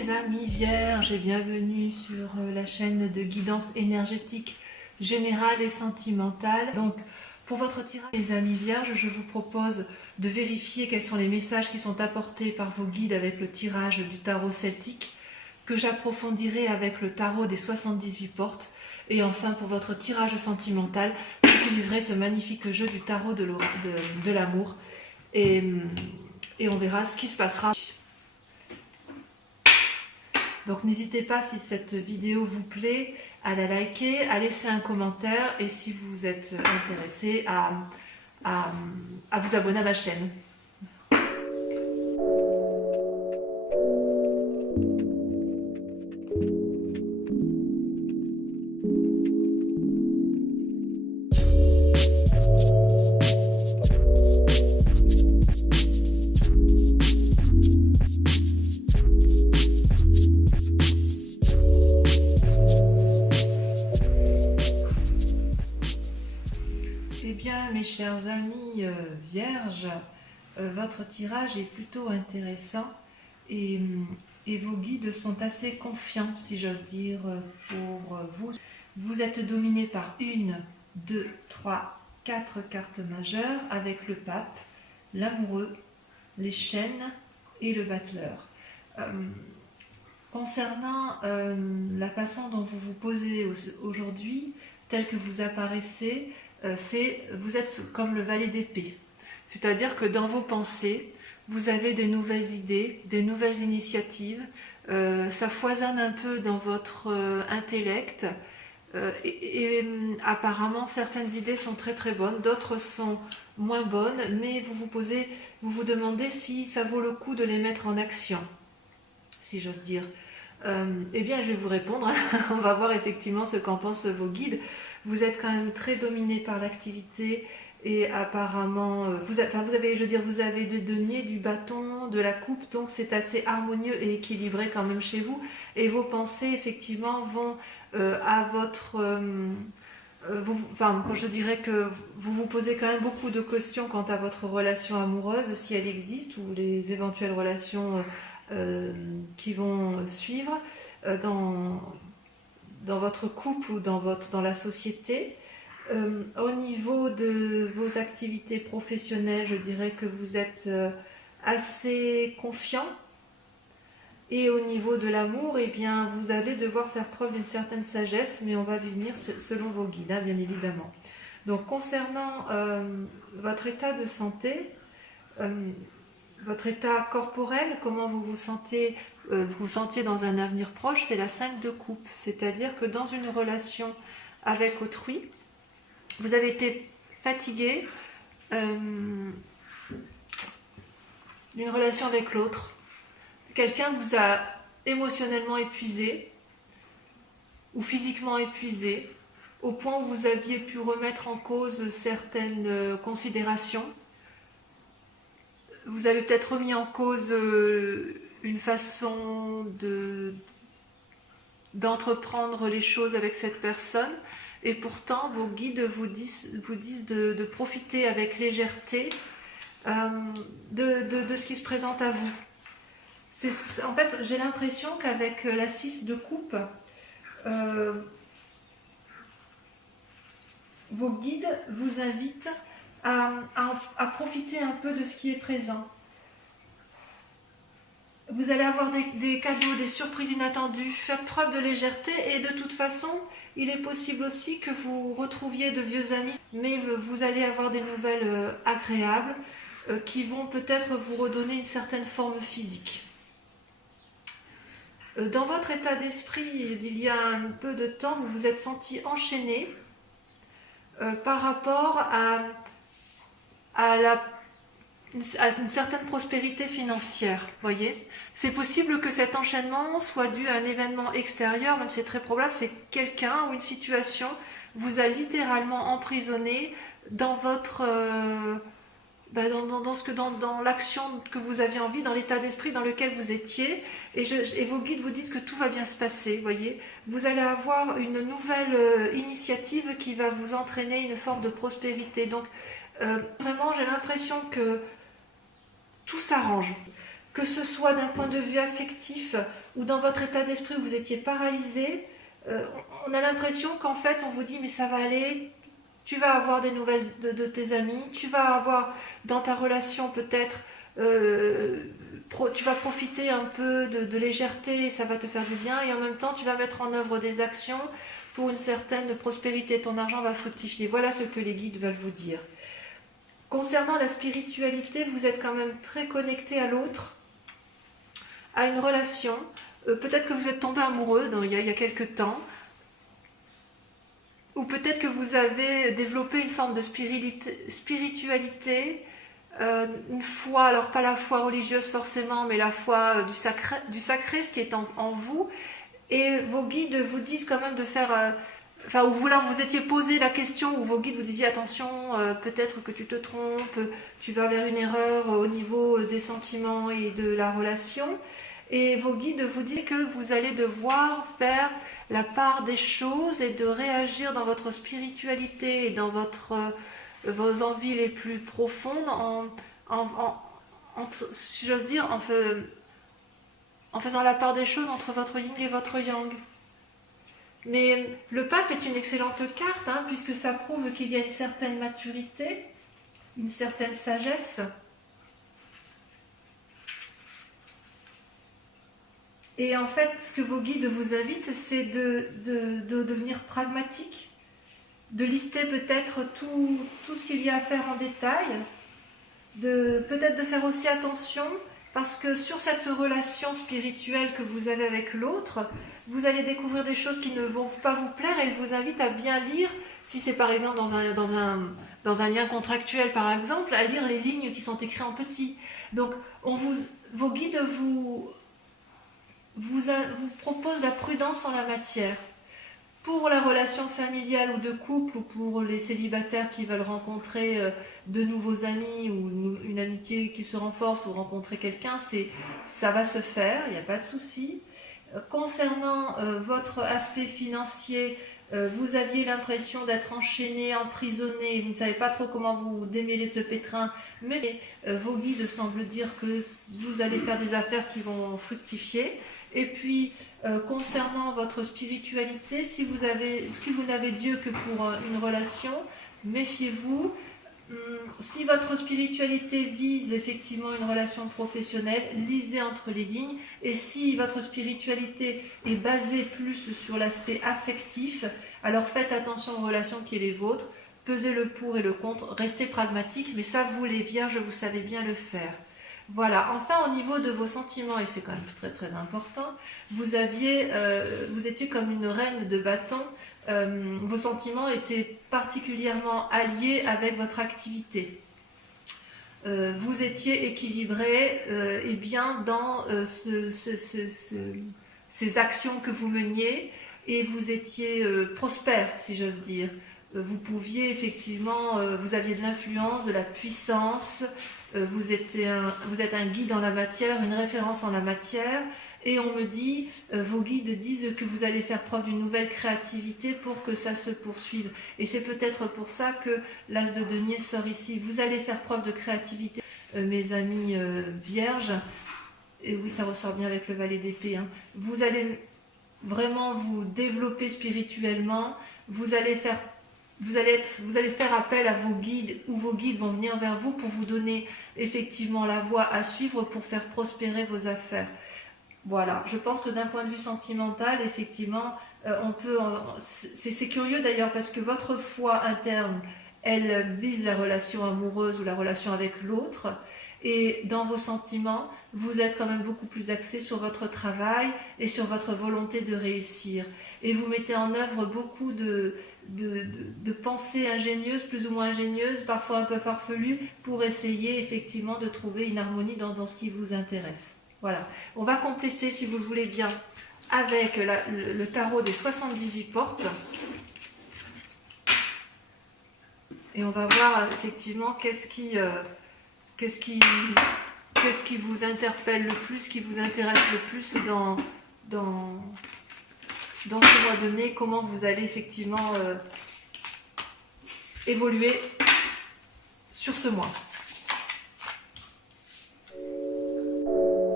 mes amis vierges et bienvenue sur la chaîne de guidance énergétique générale et sentimentale. Donc pour votre tirage mes amis vierges, je vous propose de vérifier quels sont les messages qui sont apportés par vos guides avec le tirage du tarot celtique que j'approfondirai avec le tarot des 78 portes. Et enfin pour votre tirage sentimental, j'utiliserai ce magnifique jeu du tarot de l'amour et on verra ce qui se passera. Donc n'hésitez pas, si cette vidéo vous plaît, à la liker, à laisser un commentaire et si vous êtes intéressé à vous abonner à ma chaîne. Eh bien, mes chers amis vierges, votre tirage est plutôt intéressant et vos guides sont assez confiants, si j'ose dire, pour vous. Vous êtes dominé par 1, 2, 3, 4 cartes majeures avec le pape, l'amoureux, les chaînes et le battleur. Concernant la façon dont vous vous posez aujourd'hui, tel que vous apparaissez, vous êtes comme le valet d'épée. C'est-à-dire que dans vos pensées, vous avez des nouvelles idées, des nouvelles initiatives, ça foisonne un peu dans votre intellect, apparemment certaines idées sont très très bonnes, d'autres sont moins bonnes, mais vous vous demandez si ça vaut le coup de les mettre en action, si j'ose dire. Eh bien, je vais vous répondre. On va voir effectivement ce qu'en pensent vos guides. Vous êtes quand même très dominé par l'activité et apparemment, vous avez du denier, du bâton, de la coupe, donc c'est assez harmonieux et équilibré quand même chez vous. Et vos pensées, effectivement, vont à votre... je dirais que vous vous posez quand même beaucoup de questions quant à votre relation amoureuse, si elle existe, ou les éventuelles relations qui vont suivre dans votre couple ou dans la société. Au niveau de vos activités professionnelles, je dirais que vous êtes assez confiant. Et au niveau de l'amour, eh bien, vous allez devoir faire preuve d'une certaine sagesse, mais on va y venir selon vos guides, hein, bien évidemment. Donc, concernant votre état de santé, votre état corporel, comment vous vous sentiez dans un avenir proche, c'est la 5 de coupe. C'est-à-dire que dans une relation avec autrui, vous avez été fatigué d'une relation avec l'autre. Quelqu'un vous a émotionnellement épuisé ou physiquement épuisé, au point où vous aviez pu remettre en cause certaines considérations. Vous avez peut-être remis en cause une façon d'entreprendre les choses avec cette personne, et pourtant vos guides vous disent de profiter avec légèreté de ce qui se présente à vous. En fait, j'ai l'impression qu'avec la 6 de coupe, vos guides vous invitent à profiter un peu de ce qui est présent. Vous allez avoir des cadeaux, des surprises inattendues, faire preuve de légèreté, et de toute façon, il est possible aussi que vous retrouviez de vieux amis, mais vous allez avoir des nouvelles agréables qui vont peut-être vous redonner une certaine forme physique. Dans votre état d'esprit, il y a un peu de temps, vous vous êtes senti enchaîné par rapport à une certaine prospérité financière, voyez. C'est possible que cet enchaînement soit dû à un événement extérieur, même c'est très probable, c'est quelqu'un ou une situation vous a littéralement emprisonné dans votre... dans l'action que vous aviez envie, dans l'état d'esprit dans lequel vous étiez, et vos guides vous disent que tout va bien se passer, voyez. Vous allez avoir une nouvelle initiative qui va vous entraîner une forme de prospérité. Donc, vraiment, j'ai l'impression que tout s'arrange. que ce soit d'un point de vue affectif ou dans votre état d'esprit où vous étiez paralysé, on a l'impression qu'en fait on vous dit mais ça va aller, tu vas avoir des nouvelles de tes amis, tu vas avoir dans ta relation peut-être, tu vas profiter un peu de légèreté, ça va te faire du bien, et en même temps tu vas mettre en œuvre des actions pour une certaine prospérité, ton argent va fructifier. Voilà ce que les guides veulent vous dire. Concernant la spiritualité, vous êtes quand même très connecté à l'autre, à une relation. Peut-être que vous êtes tombé amoureux il y a quelques temps, ou peut-être que vous avez développé une forme de spiritualité, une foi, alors pas la foi religieuse forcément, mais la foi du sacré, ce qui est en vous. Et vos guides vous disent quand même de faire... ou vous étiez posé la question, où vos guides vous disaient attention, peut-être que tu te trompes, tu vas vers une erreur au niveau des sentiments et de la relation. Et vos guides vous disent que vous allez devoir faire la part des choses et de réagir dans votre spiritualité et dans vos envies les plus profondes si j'ose dire, en faisant la part des choses entre votre yin et votre yang. Mais le pape est une excellente carte, puisque ça prouve qu'il y a une certaine maturité, une certaine sagesse. Et en fait, ce que vos guides vous invitent, c'est de devenir pragmatique, de lister peut-être tout ce qu'il y a à faire en détail, peut-être de faire aussi attention, parce que sur cette relation spirituelle que vous avez avec l'autre, vous allez découvrir des choses qui ne vont pas vous plaire, et elle vous invite à bien lire, si c'est par exemple dans un lien contractuel par exemple, à lire les lignes qui sont écrites en petit. Donc vos guides vous proposent la prudence en la matière. Pour la relation familiale ou de couple, ou pour les célibataires qui veulent rencontrer de nouveaux amis, ou une amitié qui se renforce, ou rencontrer quelqu'un, ça va se faire, il n'y a pas de souci. Concernant votre aspect financier, vous aviez l'impression d'être enchaîné, emprisonné, vous ne savez pas trop comment vous démêler de ce pétrin, mais vos guides semblent dire que vous allez faire des affaires qui vont fructifier. Et puis, concernant votre spiritualité, si vous n'avez Dieu que pour une relation, méfiez-vous. Si votre spiritualité vise effectivement une relation professionnelle, lisez entre les lignes. Et si votre spiritualité est basée plus sur l'aspect affectif, alors faites attention aux relations qui sont les vôtres, pesez le pour et le contre, restez pragmatique, mais ça, vous les vierges, vous savez bien le faire. Voilà, enfin au niveau de vos sentiments, et c'est quand même très très important, vous étiez comme une reine de bâton, vos sentiments étaient particulièrement alliés avec votre activité. Vous étiez équilibré et bien dans ces actions que vous meniez, et vous étiez prospère, si j'ose dire. Vous pouviez effectivement, vous aviez de l'influence, de la puissance, vous êtes un guide en la matière, une référence en la matière, et on me dit, vos guides disent que vous allez faire preuve d'une nouvelle créativité pour que ça se poursuive. Et c'est peut-être pour ça que l'as de denier sort ici. Vous allez faire preuve de créativité, mes amis vierges, et oui, ça ressort bien avec le valet d'épée. Vous allez vraiment vous développer spirituellement, vous allez faire appel à vos guides, ou vos guides vont venir vers vous pour vous donner effectivement la voie à suivre pour faire prospérer vos affaires. Voilà, je pense que d'un point de vue sentimental, effectivement, c'est curieux d'ailleurs, parce que votre foi interne, elle vise la relation amoureuse ou la relation avec l'autre, et dans vos sentiments, vous êtes quand même beaucoup plus axé sur votre travail et sur votre volonté de réussir. Et vous mettez en œuvre beaucoup de pensées ingénieuses, plus ou moins ingénieuses, parfois un peu farfelues, pour essayer effectivement de trouver une harmonie dans ce qui vous intéresse. Voilà. On va compléter, si vous le voulez bien, avec le tarot des 78 portes. Et on va voir effectivement qu'est-ce qui vous interpelle le plus, qui vous intéresse le plus dans ce mois de mai, comment vous allez effectivement évoluer sur ce mois.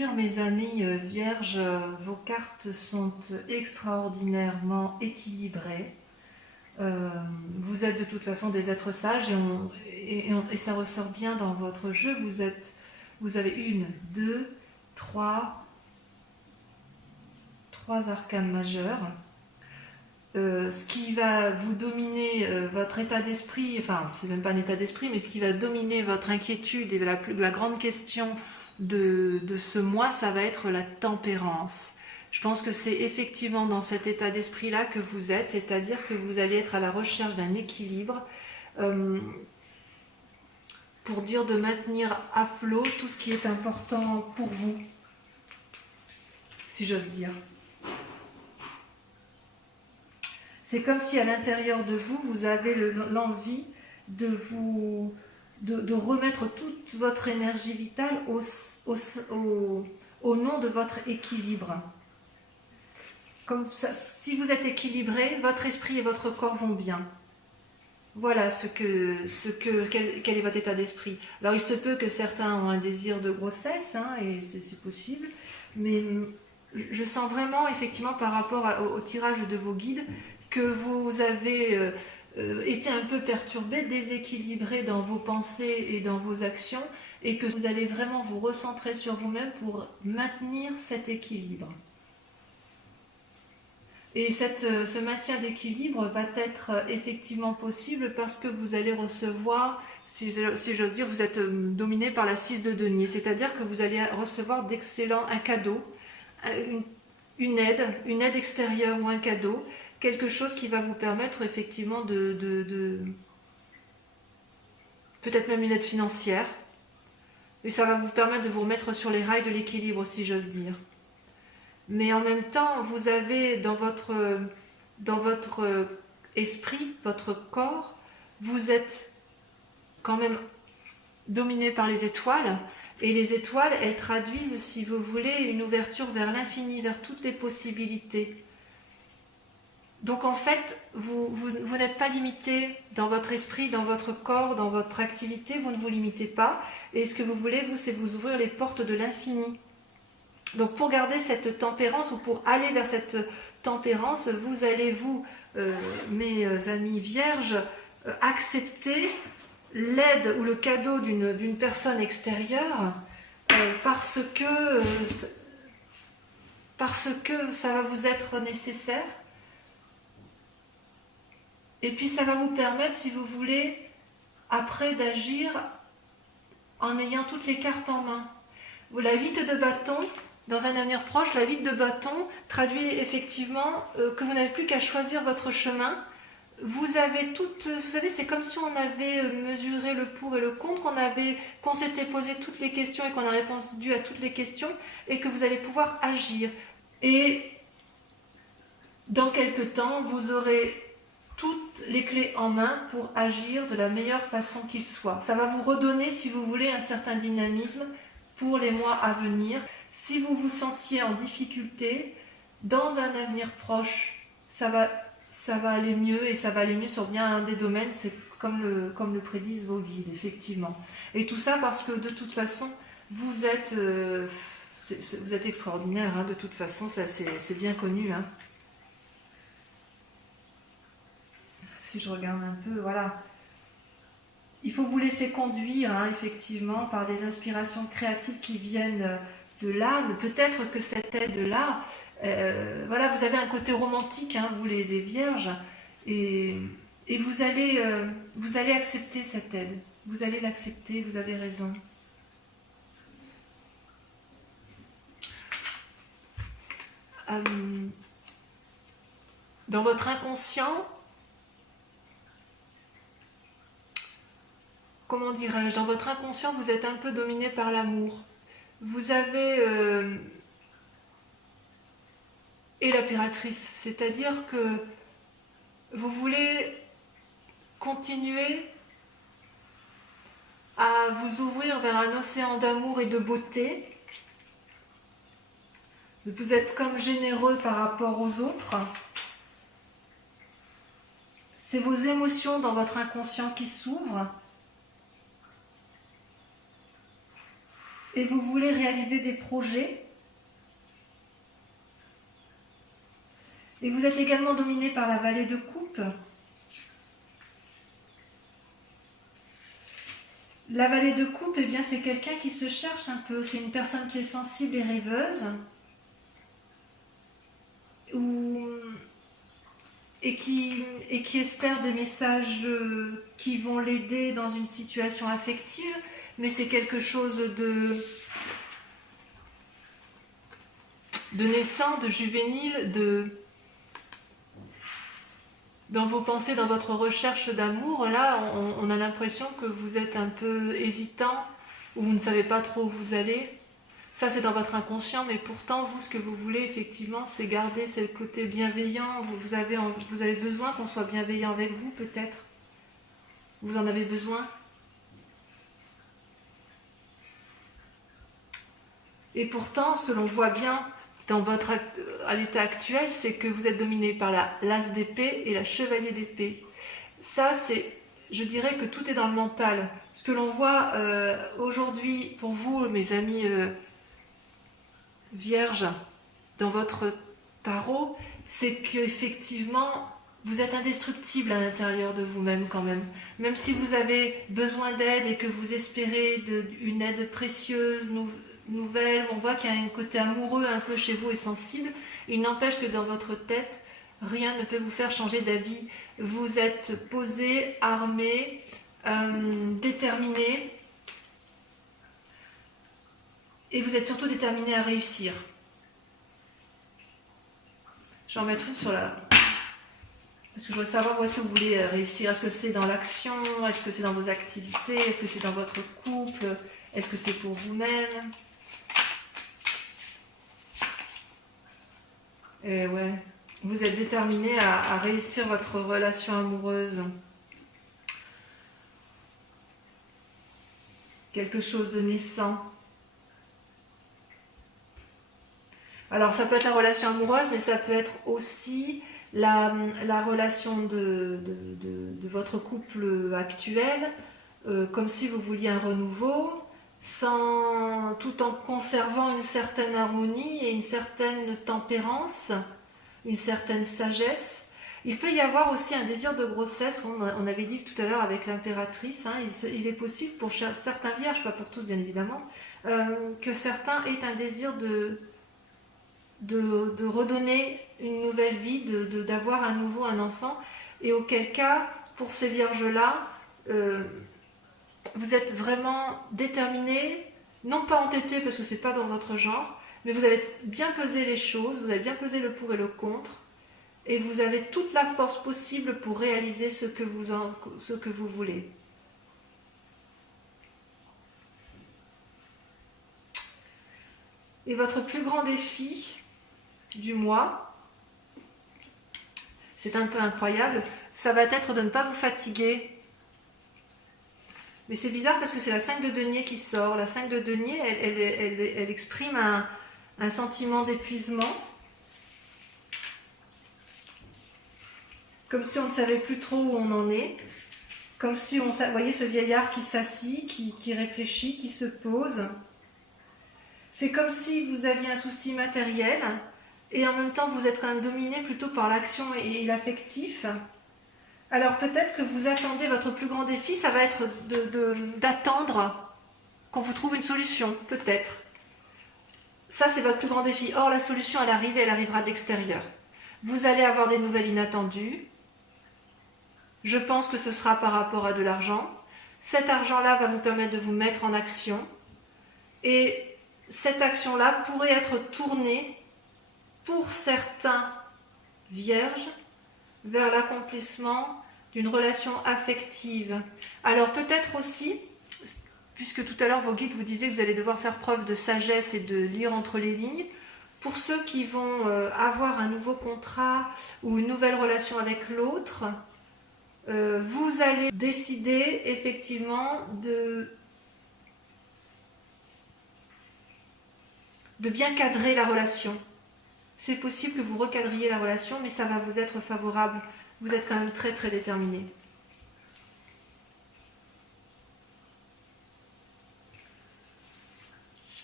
dire, mes amis vierges, vos cartes sont extraordinairement équilibrées. Vous êtes de toute façon des êtres sages et ça ressort bien dans votre jeu. Vous avez une, deux, trois arcanes majeurs. Ce qui va vous dominer votre état d'esprit, enfin c'est même pas un état d'esprit, mais ce qui va dominer votre inquiétude et la grande question de ce mois, ça va être la tempérance. Je pense que c'est effectivement dans cet état d'esprit-là que vous êtes, c'est-à-dire que vous allez être à la recherche d'un équilibre pour dire de maintenir à flot tout ce qui est important pour vous, si j'ose dire. C'est comme si à l'intérieur de vous, vous avez l'envie de remettre toute votre énergie vitale au nom de votre équilibre. Comme ça, si vous êtes équilibré, votre esprit et votre corps vont bien. Voilà quel est votre état d'esprit. Alors il se peut que certains ont un désir de grossesse, hein, et c'est possible, mais je sens vraiment effectivement par rapport au tirage de vos guides que vous avez été un peu perturbé, déséquilibré dans vos pensées et dans vos actions, et que vous allez vraiment vous recentrer sur vous-même pour maintenir cet équilibre. Et ce maintien d'équilibre va être effectivement possible parce que vous allez recevoir, si j'ose dire, vous êtes dominé par la 6 de denier, c'est-à-dire que vous allez recevoir un cadeau, une aide extérieure ou un cadeau, quelque chose qui va vous permettre effectivement peut-être même une aide financière, et ça va vous permettre de vous remettre sur les rails de l'équilibre, si j'ose dire. Mais en même temps, vous avez dans votre esprit, votre corps, vous êtes quand même dominé par les étoiles, et les étoiles, elles traduisent, si vous voulez, une ouverture vers l'infini, vers toutes les possibilités. Donc en fait, vous n'êtes pas limité dans votre esprit, dans votre corps, dans votre activité, vous ne vous limitez pas. Et ce que vous voulez, vous, c'est vous ouvrir les portes de l'infini. Donc pour garder cette tempérance, ou pour aller vers cette tempérance, vous allez, mes amis vierges, accepter l'aide ou le cadeau d'une personne extérieure parce que ça va vous être nécessaire. Et puis ça va vous permettre, si vous voulez, après d'agir en ayant toutes les cartes en main. La 8 de bâton, dans un avenir proche, la 8 de bâton traduit effectivement que vous n'avez plus qu'à choisir votre chemin. Vous avez vous savez, c'est comme si on avait mesuré le pour et le contre, qu'on s'était posé toutes les questions et qu'on a répondu à toutes les questions, et que vous allez pouvoir agir. Et dans quelque temps, vous aurez toutes les clés en main pour agir de la meilleure façon qu'il soit. Ça va vous redonner, si vous voulez, un certain dynamisme pour les mois à venir. Si vous vous sentiez en difficulté, dans un avenir proche, ça va aller mieux, et ça va aller mieux sur bien un des domaines, c'est comme le prédisent vos guides, effectivement. Et tout ça parce que de toute façon, vous êtes extraordinaire, hein, de toute façon, ça c'est bien connu, hein. Si je regarde un peu, voilà. Il faut vous laisser conduire, hein, effectivement, par des inspirations créatives qui viennent de l'âme. Peut-être que cette aide-là, voilà, vous avez un côté romantique, hein, vous les vierges, et vous allez accepter cette aide. Vous allez l'accepter, vous avez raison. Dans votre inconscient, comment dirais-je, dans votre inconscient, vous êtes un peu dominé par l'amour. Vous avez et la piratrice, c'est-à-dire que vous voulez continuer à vous ouvrir vers un océan d'amour et de beauté. Vous êtes comme généreux par rapport aux autres. C'est vos émotions dans votre inconscient qui s'ouvrent. et vous voulez réaliser des projets. Et vous êtes également dominé par la vallée de coupe. La vallée de coupe, eh bien, c'est quelqu'un qui se cherche un peu. C'est une personne qui est sensible et rêveuse. Et qui espère des messages qui vont l'aider dans une situation affective. Mais c'est quelque chose de naissant, de juvénile, dans vos pensées, dans votre recherche d'amour. Là, on a l'impression que vous êtes un peu hésitant, ou vous ne savez pas trop où vous allez. Ça, c'est dans votre inconscient, mais pourtant, vous, ce que vous voulez, effectivement, c'est garder ce côté bienveillant. Vous avez besoin qu'on soit bienveillant avec vous, peut-être. Vous en avez besoin. Et pourtant, ce que l'on voit bien à l'état actuel, c'est que vous êtes dominé par l'as d'épée et la chevalier d'épée. Ça, je dirais que tout est dans le mental. Ce que l'on voit aujourd'hui, pour vous, mes amis vierges, dans votre tarot, c'est qu'effectivement, vous êtes indestructible à l'intérieur de vous-même quand même. Même si vous avez besoin d'aide et que vous espérez une aide précieuse, nouvelle, on voit qu'il y a un côté amoureux un peu chez vous et sensible. Il n'empêche que dans votre tête, rien ne peut vous faire changer d'avis. Vous êtes posé, armé, déterminé, et vous êtes surtout déterminé à réussir. Je vais en mettre une sur la... Parce que je veux savoir où est-ce que vous voulez réussir. Est-ce que c'est dans l'action? Est-ce que c'est dans vos activités? Est-ce que c'est dans votre couple? Est-ce que c'est pour vous-même? Et ouais, vous êtes déterminé à réussir votre relation amoureuse. Quelque chose de naissant. Alors ça peut être la relation amoureuse, mais ça peut être aussi la relation de votre couple actuel, comme si vous vouliez un renouveau, tout en conservant une certaine harmonie et une certaine tempérance, une certaine sagesse. Il peut y avoir aussi un désir de grossesse, on avait dit tout à l'heure avec l'impératrice, hein, il est possible pour certains vierges, pas pour tous bien évidemment, que certains aient un désir de redonner une nouvelle vie, d'avoir à nouveau un enfant, et auquel cas, pour ces vierges-là, vous êtes vraiment déterminés, non pas entêtés parce que c'est pas dans votre genre, mais vous avez bien pesé les choses, vous avez bien pesé le pour et le contre, et vous avez toute la force possible pour réaliser ce que vous voulez. Et votre plus grand défi du mois, c'est un peu incroyable, ça va être de ne pas vous fatiguer. Mais c'est bizarre parce que c'est la 5 de denier qui sort. La 5 de denier, elle exprime un sentiment d'épuisement, comme si on ne savait plus trop où on en est, comme si vous voyez ce vieillard qui s'assit, qui réfléchit, qui se pose. C'est comme si vous aviez un souci matériel, et en même temps vous êtes quand même dominé plutôt par l'action et l'affectif. Alors peut-être que vous attendez, votre plus grand défi, ça va être d'attendre qu'on vous trouve une solution, peut-être. Ça, c'est votre plus grand défi. Or, la solution, elle arrive et elle arrivera de l'extérieur. Vous allez avoir des nouvelles inattendues. Je pense que ce sera par rapport à de l'argent. Cet argent-là va vous permettre de vous mettre en action. Et cette action-là pourrait être tournée, pour certains vierges, vers l'accomplissement d'une relation affective. Alors peut-être aussi, puisque tout à l'heure vos guides vous disaient que vous allez devoir faire preuve de sagesse et de lire entre les lignes, pour ceux qui vont avoir un nouveau contrat ou une nouvelle relation avec l'autre, vous allez décider effectivement de bien cadrer la relation. C'est possible que vous recadriez la relation, mais ça va vous être favorable. Vous êtes quand même très très déterminé.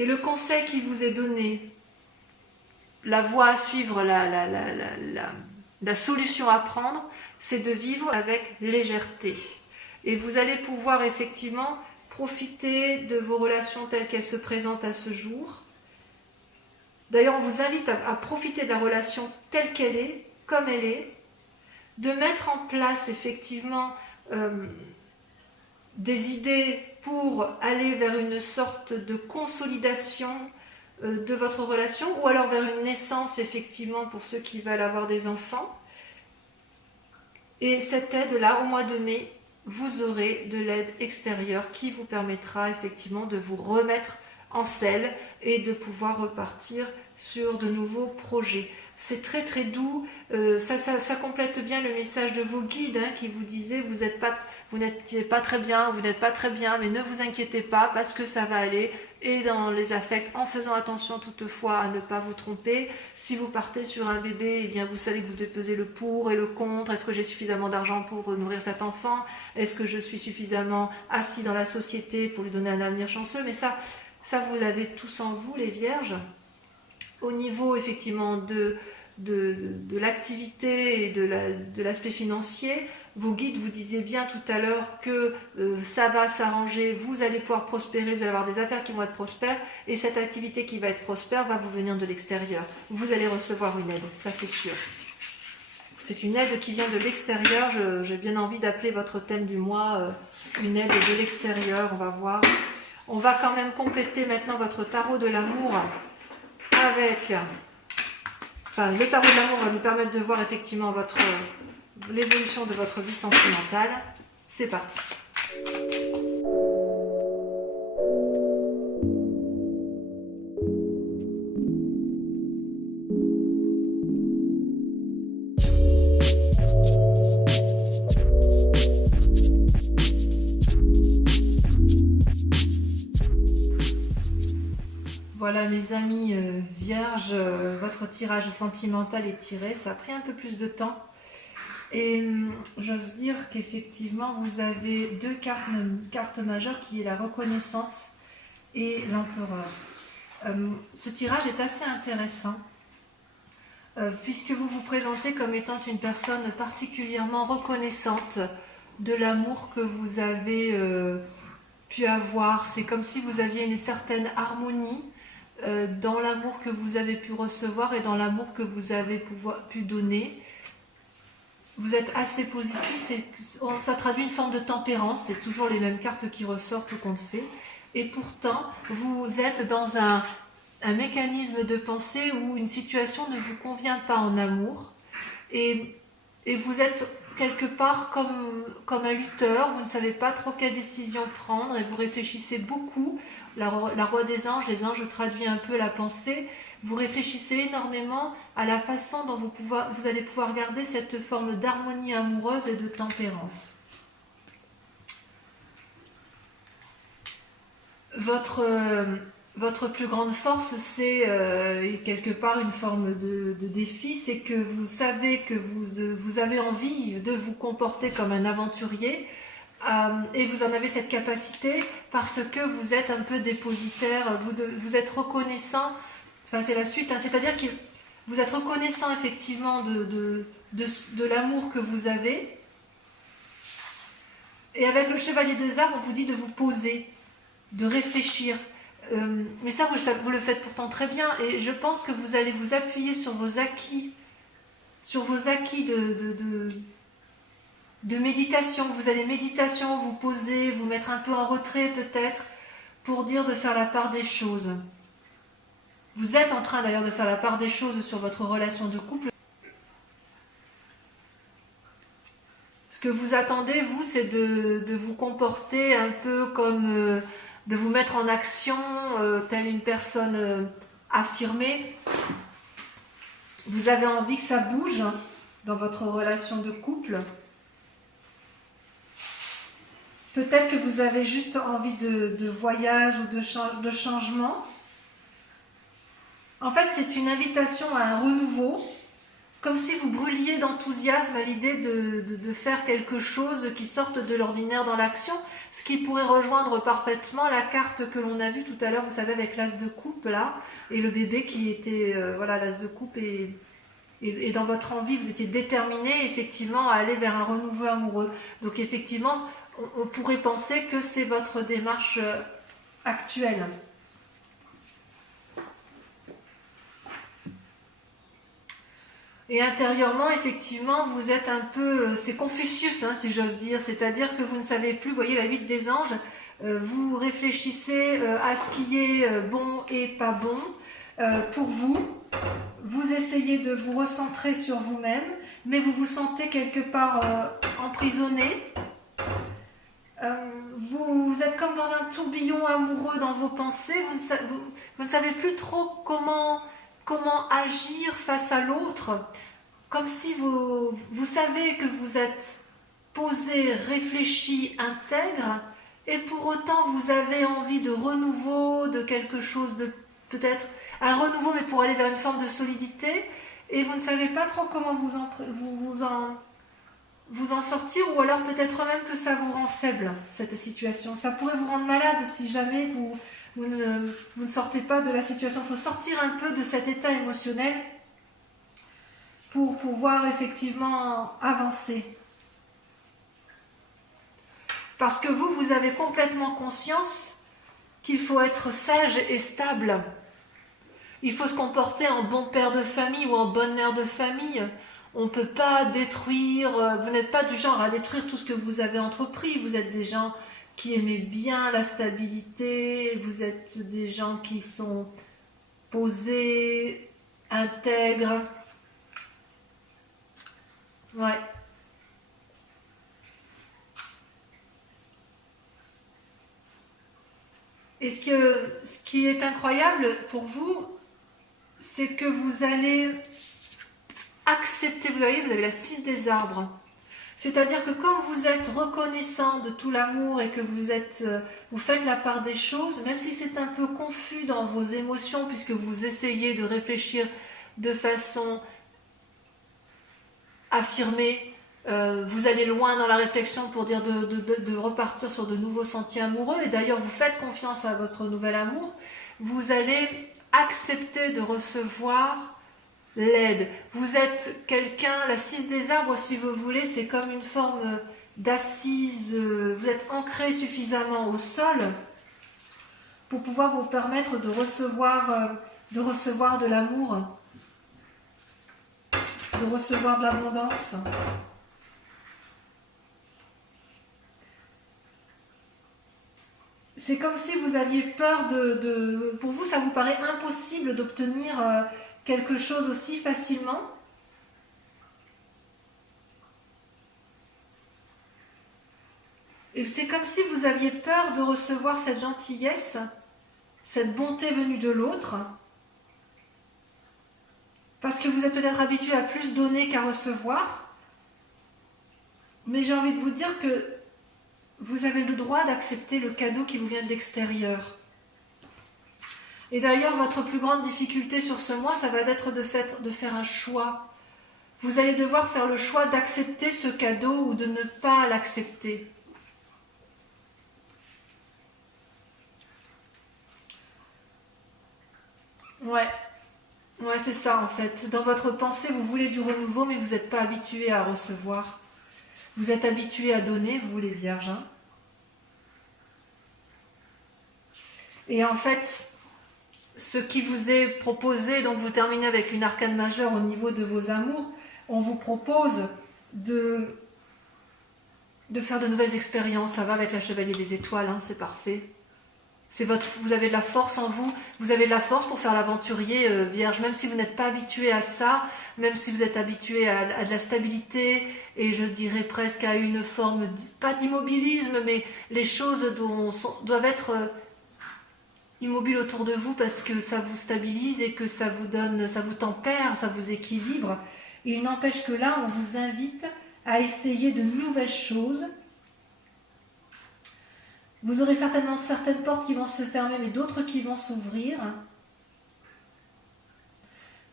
Et le conseil qui vous est donné, la voie à suivre, la solution à prendre, c'est de vivre avec légèreté. Et vous allez pouvoir effectivement profiter de vos relations telles qu'elles se présentent à ce jour. D'ailleurs, on vous invite à profiter de la relation telle qu'elle est, comme elle est, de mettre en place effectivement des idées pour aller vers une sorte de consolidation de votre relation, ou alors vers une naissance effectivement pour ceux qui veulent avoir des enfants. Et cette aide-là, au mois de mai, vous aurez de l'aide extérieure qui vous permettra effectivement de vous remettre en selle et de pouvoir repartir sur de nouveaux projets. C'est très très doux, ça complète bien le message de vos guides qui vous disaient vous n'êtes pas très bien, mais ne vous inquiétez pas parce que ça va aller. Et dans les affects, en faisant attention toutefois à ne pas vous tromper. Si vous partez sur un bébé, eh bien vous savez que vous devez peser le pour et le contre. Est-ce que j'ai suffisamment d'argent pour nourrir cet enfant? Est-ce que je suis suffisamment assis dans la société pour lui donner un avenir chanceux? Mais ça vous l'avez tous en vous, les vierges. Au niveau effectivement de l'activité et de l'aspect financier, vos guides vous disaient bien tout à l'heure que ça va s'arranger, vous allez pouvoir prospérer, vous allez avoir des affaires qui vont être prospères, et cette activité qui va être prospère va vous venir de l'extérieur. Vous allez recevoir une aide, ça c'est sûr. C'est une aide qui vient de l'extérieur. J'ai bien envie d'appeler votre thème du mois une aide de l'extérieur. On va voir. On va quand même compléter maintenant votre tarot de l'amour avec... Enfin, le tarot de l'amour va nous permettre de voir effectivement l'évolution de votre vie sentimentale. C'est parti. Voilà mes amis vierges, votre tirage sentimental est tiré. Ça a pris un peu plus de temps. Et j'ose dire qu'effectivement, vous avez deux cartes majeures qui est la reconnaissance et l'empereur. Ce tirage est assez intéressant puisque vous vous présentez comme étant une personne particulièrement reconnaissante de l'amour que vous avez pu avoir. C'est comme si vous aviez une certaine harmonie dans l'amour que vous avez pu recevoir et dans l'amour que vous avez pu donner. Vous êtes assez positif, ça traduit une forme de tempérance, c'est toujours les mêmes cartes qui ressortent au compte fait. Et pourtant, vous êtes dans un mécanisme de pensée où une situation ne vous convient pas en amour. Et vous êtes quelque part comme un lutteur, vous ne savez pas trop quelle décision prendre et vous réfléchissez beaucoup. La roi des anges, les anges traduisent un peu la pensée. Vous réfléchissez énormément à la façon dont vous allez pouvoir garder cette forme d'harmonie amoureuse et de tempérance. Votre plus grande force, c'est quelque part une forme de défi, c'est que vous savez que vous avez envie de vous comporter comme un aventurier et vous en avez cette capacité parce que vous êtes un peu dépositaire, vous êtes reconnaissant. Enfin, c'est la suite, c'est-à-dire que vous êtes reconnaissant effectivement de l'amour que vous avez. Et avec le chevalier des armes, on vous dit de vous poser, de réfléchir. Mais ça, vous le faites pourtant très bien. Et je pense que vous allez vous appuyer sur vos acquis de méditation. Vous allez méditation, vous poser, vous mettre un peu en retrait peut-être, pour dire de faire la part des choses. Vous êtes en train d'ailleurs de faire la part des choses sur votre relation de couple. Ce que vous attendez, vous, c'est de vous comporter un peu comme... de vous mettre en action, telle une personne affirmée. Vous avez envie que ça bouge dans votre relation de couple. Peut-être que vous avez juste envie de voyage ou de changement. En fait, c'est une invitation à un renouveau comme si vous brûliez d'enthousiasme à l'idée de faire quelque chose qui sorte de l'ordinaire dans l'action, ce qui pourrait rejoindre parfaitement la carte que l'on a vue tout à l'heure, vous savez, avec l'as de coupe là, et le bébé qui était, voilà, l'as de coupe, et dans votre envie, vous étiez déterminé effectivement à aller vers un renouveau amoureux. Donc effectivement, on pourrait penser que c'est votre démarche actuelle. Et intérieurement, effectivement, vous êtes un peu... c'est Confucius, hein, si j'ose dire. C'est-à-dire que vous ne savez plus, vous voyez la 8 des anges, vous réfléchissez à ce qui est bon et pas bon pour vous. Vous essayez de vous recentrer sur vous-même, mais vous vous sentez quelque part emprisonné. Vous êtes comme dans un tourbillon amoureux dans vos pensées. Vous ne savez plus trop comment agir face à l'autre, comme si vous savez que vous êtes posé, réfléchi, intègre, et pour autant vous avez envie de renouveau, de quelque chose de peut-être un renouveau, mais pour aller vers une forme de solidité, et vous ne savez pas trop comment vous en sortir, ou alors peut-être même que ça vous rend faible, cette situation. Ça pourrait vous rendre malade si jamais vous ne sortez pas de la situation. Il faut sortir un peu de cet état émotionnel pour pouvoir effectivement avancer. Parce que vous avez complètement conscience qu'il faut être sage et stable. Il faut se comporter en bon père de famille ou en bonne mère de famille. On ne peut pas détruire, vous n'êtes pas du genre à détruire tout ce que vous avez entrepris. Vous êtes des gens qui aimez bien la stabilité, vous êtes des gens qui sont posés, intègres. Ouais. Et ce qui est incroyable pour vous, c'est que vous allez accepter, vous avez la 6 des arbres. C'est-à-dire que quand vous êtes reconnaissant de tout l'amour et que vous faites la part des choses, même si c'est un peu confus dans vos émotions, puisque vous essayez de réfléchir de façon affirmée, vous allez loin dans la réflexion pour dire de repartir sur de nouveaux sentiers amoureux, et d'ailleurs vous faites confiance à votre nouvel amour, vous allez accepter de recevoir l'aide. Vous êtes quelqu'un, la 6 des arbres, si vous voulez, c'est comme une forme d'assise. Vous êtes ancré suffisamment au sol pour pouvoir vous permettre de recevoir de l'amour, de recevoir de l'abondance. C'est comme si vous aviez peur pour vous, ça vous paraît impossible d'obtenir quelque chose aussi facilement. Et c'est comme si vous aviez peur de recevoir cette gentillesse, cette bonté venue de l'autre, parce que vous êtes peut-être habitué à plus donner qu'à recevoir. Mais j'ai envie de vous dire que vous avez le droit d'accepter le cadeau qui vous vient de l'extérieur. Et d'ailleurs, votre plus grande difficulté sur ce mois, ça va être de faire un choix. Vous allez devoir faire le choix d'accepter ce cadeau ou de ne pas l'accepter. Ouais, c'est ça en fait. Dans votre pensée, vous voulez du renouveau, mais vous n'êtes pas habitué à recevoir. Vous êtes habitué à donner, vous les vierges. Hein. Et en fait, ce qui vous est proposé, donc vous terminez avec une arcane majeure au niveau de vos amours, on vous propose de faire de nouvelles expériences. Ça va avec la chevalier des étoiles, hein, c'est parfait. Vous avez de la force en vous, vous avez de la force pour faire l'aventurier vierge, même si vous n'êtes pas habitué à ça, même si vous êtes habitué à de la stabilité, et je dirais presque à une forme, pas d'immobilisme, mais les choses doivent être immobiles autour de vous parce que ça vous stabilise et que ça vous tempère, ça vous équilibre. Et il n'empêche que là, on vous invite à essayer de nouvelles choses. Vous aurez certainement certaines portes qui vont se fermer, mais d'autres qui vont s'ouvrir.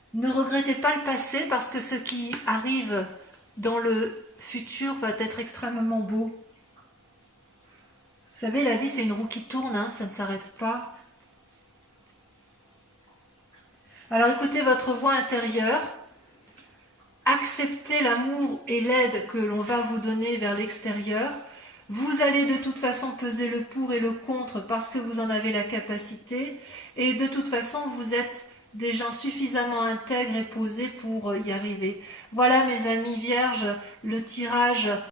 Ne regrettez pas le passé parce que ce qui arrive dans le futur va être extrêmement beau. Vous savez, la vie c'est une roue qui tourne, hein, ça ne s'arrête pas. Alors écoutez votre voix intérieure, acceptez l'amour et l'aide que l'on va vous donner vers l'extérieur. Vous allez de toute façon peser le pour et le contre parce que vous en avez la capacité. Et de toute façon, vous êtes des gens suffisamment intègres et posés pour y arriver. Voilà mes amis vierges, le tirage